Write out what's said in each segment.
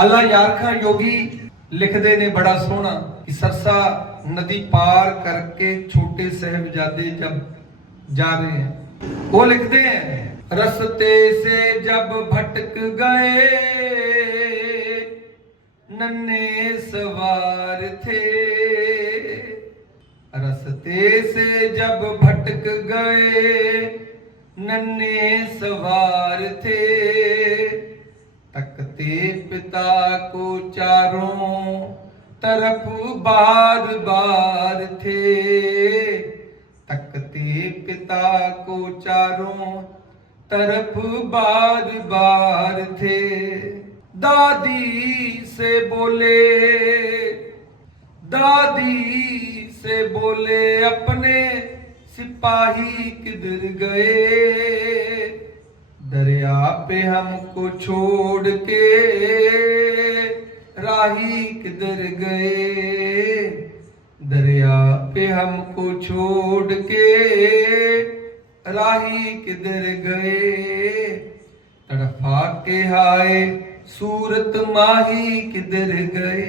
ਅੱਲਾ ਯਾਰ ਖਾਂ ਯੋਗੀ ਲਿਖਦੇ ਨੇ ਬੜਾ ਸੋਹਣਾ ਕਿ ਸਰਸਾ ਨਦੀ ਪਾਰ ਕਰਕੇ ਛੋਟੇ ਸਾਹਿਬਜ਼ਾਦੇ ਜਬ ਜਾ ਰਹੇ हैं वो लिखते हैं रस्ते से जब भटक गए नन्हे सवार थे रस्ते से जब भटक गए नन्हे सवार थे तकते पिता को चारों तरफ बार बार थे तकते पिता को चारों तरफ बार बार थे दादी से बोले दादी से बोले अपने सिपाही किधर गए दरिया पे हमको छोड़ के राही किधर गए? दरिया पे हमको छोड़ के राही किधर गए? तड़फा के आए सूरत माही किधर गए?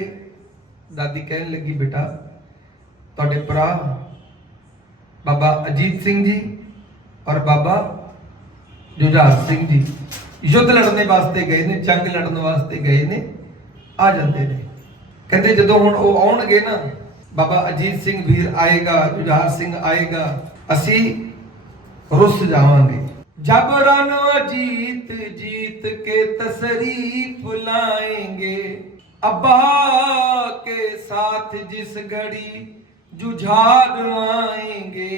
दादी कहने लगी, बेटा थोड़े भरा, बाबा अजीत सिंह जी और बाबा ਜੁਝਾਰ ਸਿੰਘ ਜੀ। ਯੁੱਧ ਲੜਨੇ ਵਾਸਤੇ ਗਏ ਨੇ, ਜੰਗ ਲੜਨ ਵਾਸਤੇ ਗਏ ਨੇ, ਆ ਜਾਂਦੇ ਨੇ। ਕਹਿੰਦੇ ਜਦੋਂ ਹੁਣ ਉਹ ਆਉਣਗੇ ਨਾ, ਬਾਬਾ ਅਜੀਤ ਸਿੰਘ ਵੀਰ ਆਏਗਾ, ਜੁਝਾਰ ਸਿੰਘ ਆਏਗਾ, ਅਸੀਂ ਰੁੱਸ ਜਾਵਾਂਗੇ। ਜਬਰਨ ਅਜੀਤ ਜੀਤ ਕੇ ਤਸਰੀਫ ਲਾਏਂਗੇ, ਅੱਬਾ ਕੇ ਸਾਥ ਜਿਸ ਘੜੀ ਜੁਝਾਰ ਆਏਗੇ।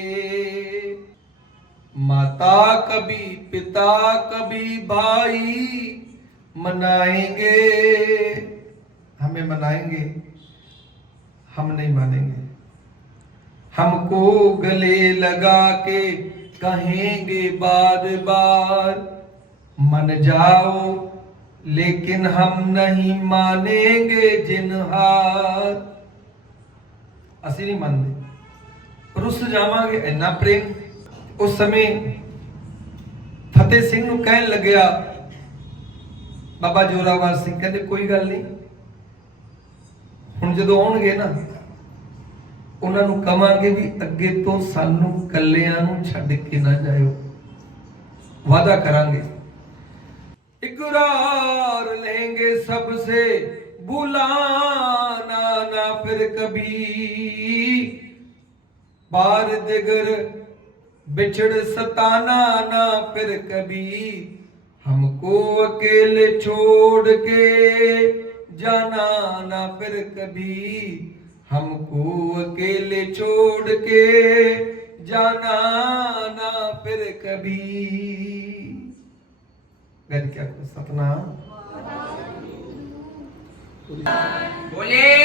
माता कभी, पिता कभी, भाई मनाएँगे। हमें मनाएँगे, हम नहीं मानेंगे। हमको गले लगा के कहेंगे बार बार मन जाओ, लेकिन हम नहीं मानेंगे जिनहार असि नहीं मानते रुस जावे इना प्रेम ਉਸ ਸਮੇਂ ਫਤਿਹ ਸਿੰਘ ਨੂੰ ਕਹਿਣ ਲੱਗਿਆ, ਬਾਬਾ ਜੋਰਾਵਰ ਸਿੰਘ, ਕਹਿੰਦੇ ਕੋਈ ਗੱਲ ਨਹੀਂ। ਹੁਣ ਜਦੋਂ ਆਉਣਗੇ ਨਾ, ਉਹਨਾਂ ਨੂੰ ਕਵਾਂਗੇ ਵੀ ਅੱਗੇ ਤੋਂ ਸਾਨੂੰ ਕੱਲਿਆਂ ਨੂੰ ਛੱਡ ਕੇ ਨਾ ਜਾਇਓ। ਵਾਦਾ ਕਰਾਂਗੇ। ਇਕਰਾਰ ਲਹਿੰਗੇ ਸਭ ਸੇ, ਬੁਲਾਨਾ ਨਾ ਫਿਰ ਕਬੀ ਬਾਰ ਦਿਗਰ बिछड़ सताना ना फिर कभी। हमको अकेले छोड़ के जाना ना फिर कभी। हमको अकेले छोड़ के जाना ना फिर कभी। क्या सतनाम बोले।